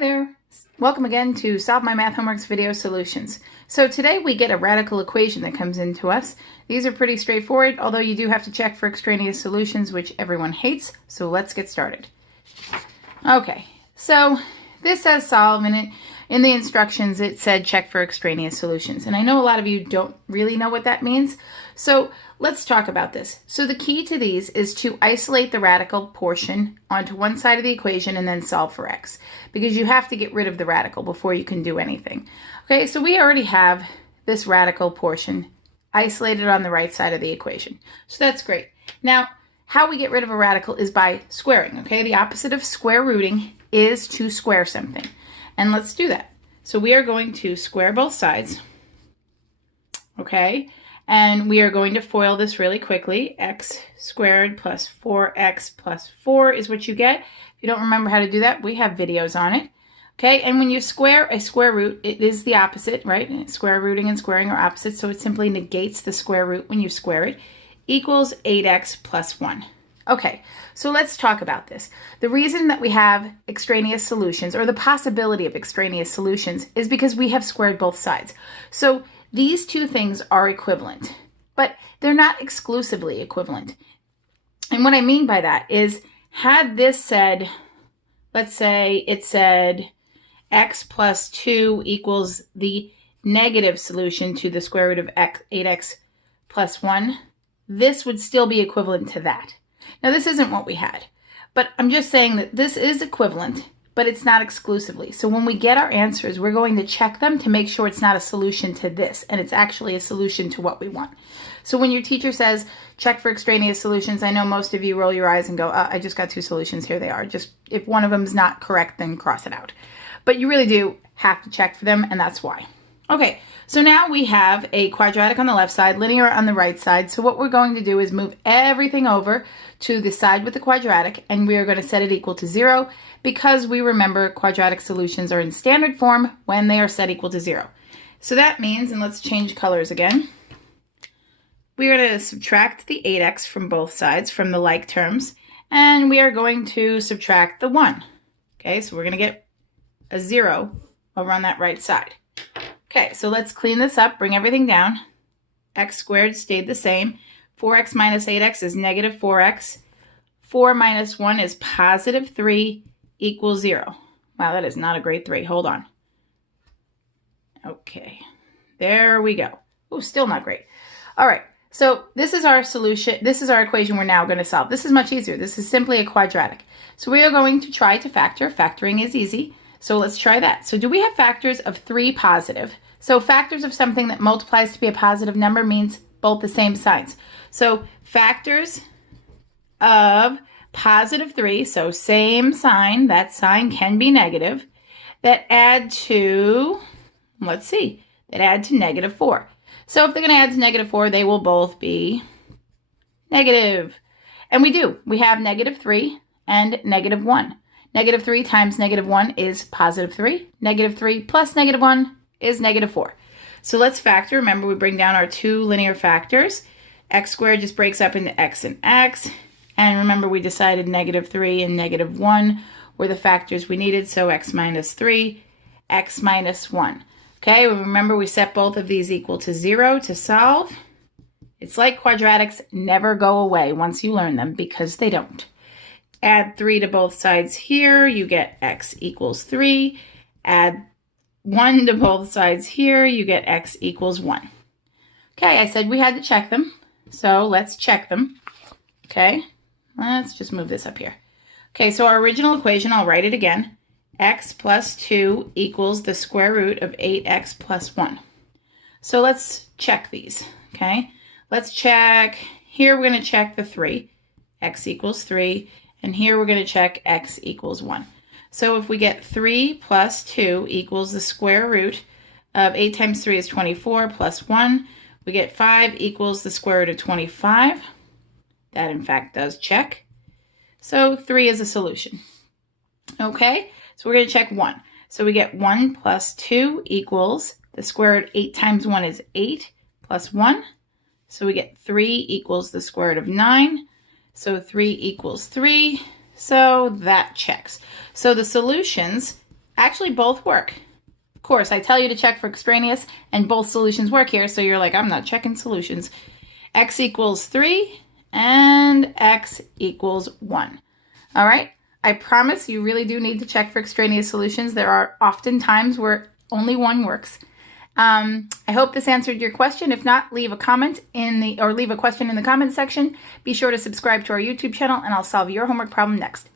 there! Welcome again to Solve My Math Homeworks video solutions. So today we get a radical equation that comes into us. These are pretty straightforward, although you do have to check for extraneous solutions, which everyone hates. So let's get started. Okay, so this says solve, and in the instructions it said check for extraneous solutions. And I know a lot of you don't really know what that means. So let's talk about this. So the key to these is to isolate the radical portion onto one side of the equation and then solve for x, because you have to get rid of the radical before you can do anything. Okay, so we already have this radical portion isolated on the right side of the equation. So that's great. Now, how we get rid of a radical is by squaring, okay? The opposite of square rooting is to square something. And let's do that. So we are going to square both sides, okay? And we are going to FOIL this really quickly. X squared plus 4x plus 4 is what you get. If you don't remember how to do that, we have videos on it. Okay, and when you square a square root, it is the opposite, right? Square rooting and squaring are opposites, so it simply negates the square root when you square it, equals 8x plus 1. Okay, so let's talk about this. The reason that we have extraneous solutions, or the possibility of extraneous solutions, is because we have squared both sides. So these two things are equivalent, but they're not exclusively equivalent. And what I mean by that is, had this said, let's say it said x plus 2 equals the negative solution to the square root of 8x plus 1, this would still be equivalent to that. Now, this isn't what we had, but I'm just saying that this is equivalent, but it's not exclusively. So when we get our answers, we're going to check them to make sure it's not a solution to this, and it's actually a solution to what we want. So when your teacher says, check for extraneous solutions, I know most of you roll your eyes and go, I just got two solutions, here they are. Just if one of them is not correct, then cross it out. But you really do have to check for them, and that's why. Okay, so now we have a quadratic on the left side, linear on the right side. So what we're going to do is move everything over to the side with the quadratic, and we are going to set it equal to 0, because we remember quadratic solutions are in standard form when they are set equal to 0. So that means, and let's change colors again, we are going to subtract the 8x from both sides, from the like terms, and we are going to subtract the 1. Okay, so we're going to get a 0 over on that right side. Okay, so let's clean this up, bring everything down. X squared stayed the same. 4x minus 8x is negative 4x. 4 minus 1 is positive 3 equals 0. Wow, that is not a great 3. Hold on. Okay, there we go. Oh, still not great. All right, so this is our solution. This is our equation we're now going to solve. This is much easier. This is simply a quadratic. So we are going to try to factor. Factoring is easy. So let's try that. So do we have factors of 3 positive? So factors of something that multiplies to be a positive number means both the same signs. So factors of positive 3, so same sign, that sign can be negative, that add to, let's see, that add to negative 4. So if they're going to add to negative 4, they will both be negative. And we do. We have negative 3 and negative 1. Negative 3 times negative 1 is positive 3. Negative 3 plus negative 1 is negative 4. So let's factor. Remember, we bring down our two linear factors. X squared just breaks up into x and x. And remember, we decided negative 3 and negative 1 were the factors we needed. So x minus 3, x minus 1. Okay, remember we set both of these equal to 0 to solve. It's like quadratics never go away once you learn them, because they don't. Add 3 to both sides here, you get x equals 3. Add 1 to both sides here, you get x equals 1. Okay, I said we had to check them, so let's check them. Okay, let's just move this up here. Okay, so our original equation, I'll write it again. X plus 2 equals the square root of 8x plus 1. So let's check these, okay? Let's check, here we're going to check the 3. X equals 3. And here we're going to check x equals 1. So if we get 3 plus 2 equals the square root of 8 times 3 is 24 plus 1, we get 5 equals the square root of 25. That, in fact, does check. So 3 is a solution. Okay, so we're going to check 1. So we get 1 plus 2 equals the square root of 8 times 1 is 8 plus 1. So we get 3 equals the square root of 9. So 3 equals 3. So that checks. So the solutions Actually, both work. Of course, I tell you to check for extraneous, and both solutions work here, so you're like, I'm not checking solutions. X equals 3 and X equals 1. All right? I promise you really do need to check for extraneous solutions. There are often times where only one works. I hope this answered your question. If not, leave a comment leave a question in the comment section. Be sure to subscribe to our YouTube channel, and I'll solve your homework problem next.